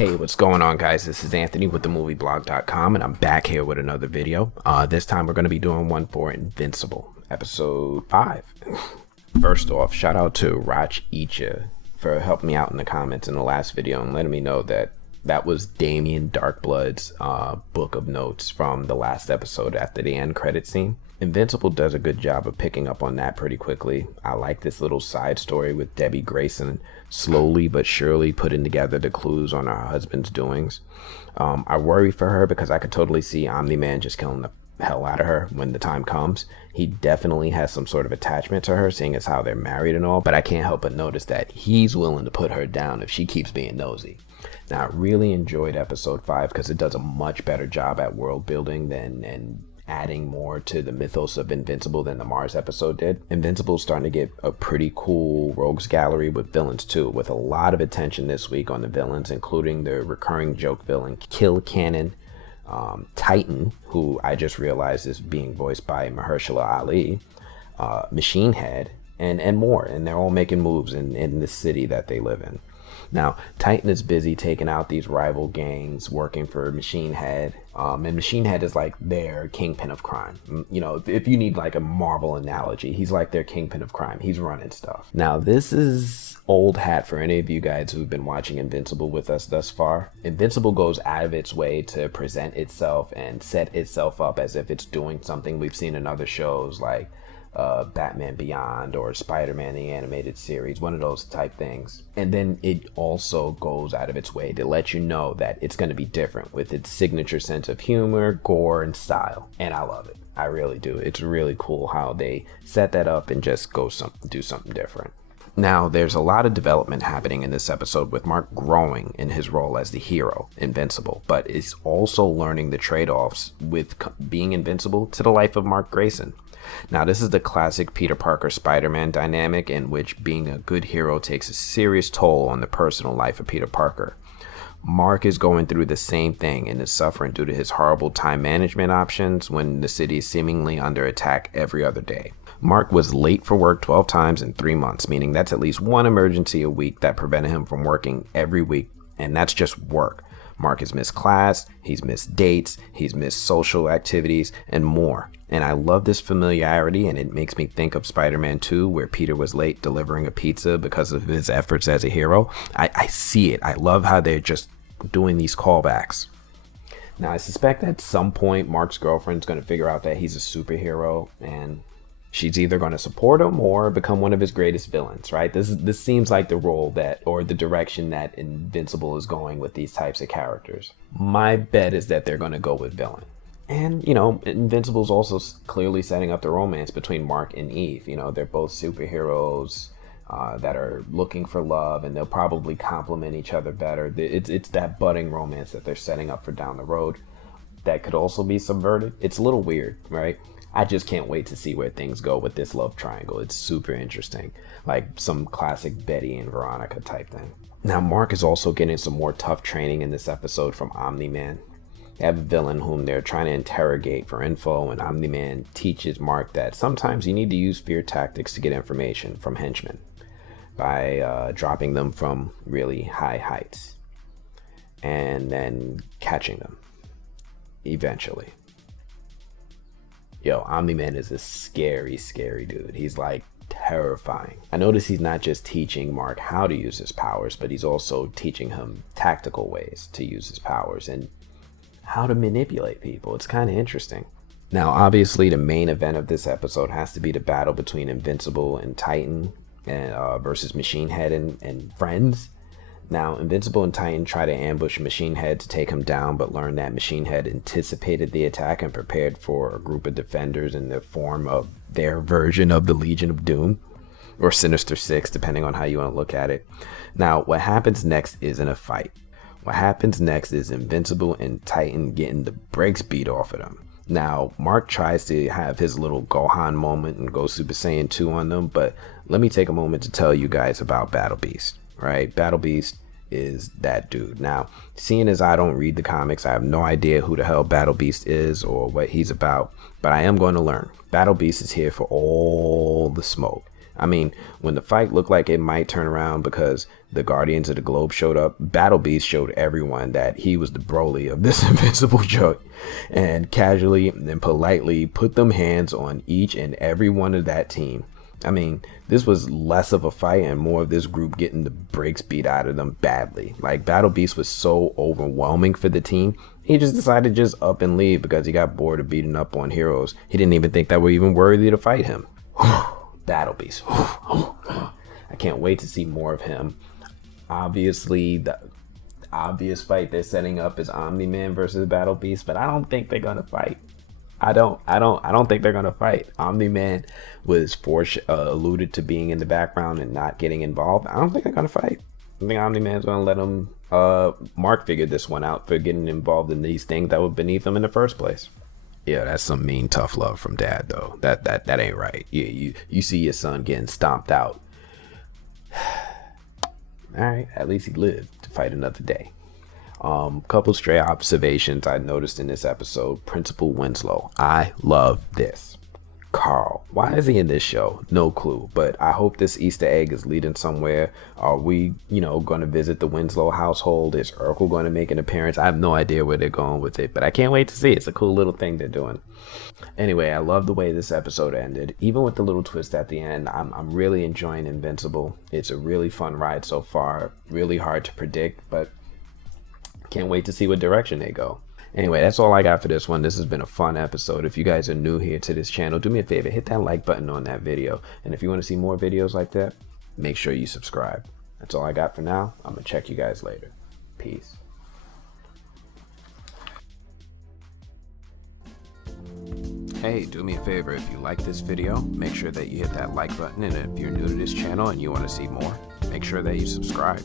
Hey, what's going on, guys? This is Anthony with themovieblog.com, and I'm back here with another video. This time we're going to be doing one for Invincible, episode 5. First off, shout out to Rach Icha for helping me out in the comments in the last video and letting me know that that was Damien Darkblood's book of notes from the last episode after the end credit scene. Invincible does a good job of picking up on that pretty quickly. I like this little side story with Debbie Grayson slowly but surely putting together the clues on her husband's doings. I worry for her because I could totally see Omni-Man just killing the hell out of her when the time comes. He definitely has some sort of attachment to her, seeing as how they're married and all, but I can't help but notice that he's willing to put her down if she keeps being nosy. Now, I really enjoyed episode 5 because it does a much better job at world building and adding more to the mythos of Invincible than the Mars episode did. Invincible's starting to get a pretty cool rogues gallery with villains too, with a lot of attention this week on the villains, including the recurring joke villain Kill Cannon, Titan, who I just realized is being voiced by Mahershala Ali, Machine Head, and more. And they're all making moves in the city that they live in. Now, Titan is busy taking out these rival gangs, working for Machine Head, and Machine Head is like their kingpin of crime. You know, if you need like a Marvel analogy, he's like their kingpin of crime. He's running stuff. Now, this is old hat for any of you guys who've been watching Invincible with us thus far. Invincible goes out of its way to present itself and set itself up as if it's doing something we've seen in other shows like Batman Beyond or Spider-Man the animated series, one of those type things. And then it also goes out of its way to let you know that it's going to be different with its signature sense of humor, gore, and style. And I love it. I really do. It's really cool how they set that up and just do something different. Now, there's a lot of development happening in this episode with Mark growing in his role as the hero, Invincible, but is also learning the trade-offs with being invincible to the life of Mark Grayson. Now, this is the classic Peter Parker Spider-Man dynamic in which being a good hero takes a serious toll on the personal life of Peter Parker. Mark is going through the same thing and is suffering due to his horrible time management options when the city is seemingly under attack every other day. Mark was late for work 12 times in 3 months, meaning that's at least one emergency a week that prevented him from working every week, and that's just work. Mark has missed class, he's missed dates, he's missed social activities, and more. And I love this familiarity, and it makes me think of Spider-Man 2, where Peter was late delivering a pizza because of his efforts as a hero. I see it. I love how they're just doing these callbacks. Now, I suspect at some point, Mark's girlfriend's going to figure out that he's a superhero, and she's either going to support him or become one of his greatest villains, right? This seems like the role that, or the direction that Invincible is going with these types of characters. My bet is that they're going to go with villain. And, you know, Invincible's also clearly setting up the romance between Mark and Eve. You know, they're both superheroes that are looking for love, and they'll probably complement each other better. It's that budding romance that they're setting up for down the road that could also be subverted. It's a little weird, right? I just can't wait to see where things go with this love triangle. It's super interesting, like some classic Betty and Veronica type thing. Now, Mark is also getting some more tough training in this episode from Omni-Man. They have a villain whom they're trying to interrogate for info, and Omni-Man teaches Mark that sometimes you need to use fear tactics to get information from henchmen by dropping them from really high heights and then catching them eventually. Yo, Omni-Man is a scary, scary dude. He's like terrifying. I notice he's not just teaching Mark how to use his powers, but he's also teaching him tactical ways to use his powers and how to manipulate people. It's kind of interesting. Now, obviously, the main event of this episode has to be the battle between Invincible and Titan and versus Machine Head and friends. Now, Invincible and Titan try to ambush Machine Head to take him down, but learn that Machine Head anticipated the attack and prepared for a group of defenders in the form of their version of the Legion of Doom, or Sinister Six, depending on how you want to look at it. Now, what happens next isn't a fight. What happens next is Invincible and Titan getting the brakes beat off of them. Now, Mark tries to have his little Gohan moment and go Super Saiyan 2 on them, but let me take a moment to tell you guys about Battle Beast, right? Battle Beast is that dude. Now, seeing as I don't read the comics, I have no idea who the hell Battle Beast is or what he's about, but I am going to learn. Battle Beast is here for all the smoke. I mean, when the fight looked like it might turn around because the Guardians of the Globe showed up, Battle Beast showed everyone that he was the Broly of this invincible joke, and casually and politely put them hands on each and every one of that team. I mean, this was less of a fight and more of this group getting the brakes beat out of them badly. Like, Battle Beast was so overwhelming for the team, he just decided to just up and leave because he got bored of beating up on heroes he didn't even think that were even worthy to fight him. Battle Beast. I can't wait to see more of him. Obviously, the obvious fight they're setting up is Omni-Man versus Battle Beast, but I don't think they're gonna fight. I don't think they're gonna fight. Omni-Man was alluded to being in the background and not getting involved. I don't think they're gonna fight. I think Omni-Man's gonna let him Mark figure this one out for getting involved in these things that were beneath him in the first place. Yeah, that's some mean tough love from Dad though. That ain't right. You see your son getting stomped out. All right, at least he lived to fight another day. Couple stray observations I noticed in this episode. Principal Winslow, I love this. Carl, why is he in this show? No clue, but I hope this Easter egg is leading somewhere. Are we, going to visit the Winslow household? Is Urkel going to make an appearance? I have no idea where they're going with it, but I can't wait to see. It's a cool little thing they're doing. Anyway, I love the way this episode ended. Even with the little twist at the end, I'm really enjoying Invincible. It's a really fun ride so far. Really hard to predict, but can't wait to see what direction they go. Anyway, that's all I got for this one. This has been a fun episode. If you guys are new here to this channel, do me a favor, hit that like button on that video. And if you want to see more videos like that, make sure you subscribe. That's all I got for now. I'm going to check you guys later. Peace. Hey, do me a favor, if you like this video, make sure that you hit that like button. And if you're new to this channel and you want to see more, make sure that you subscribe.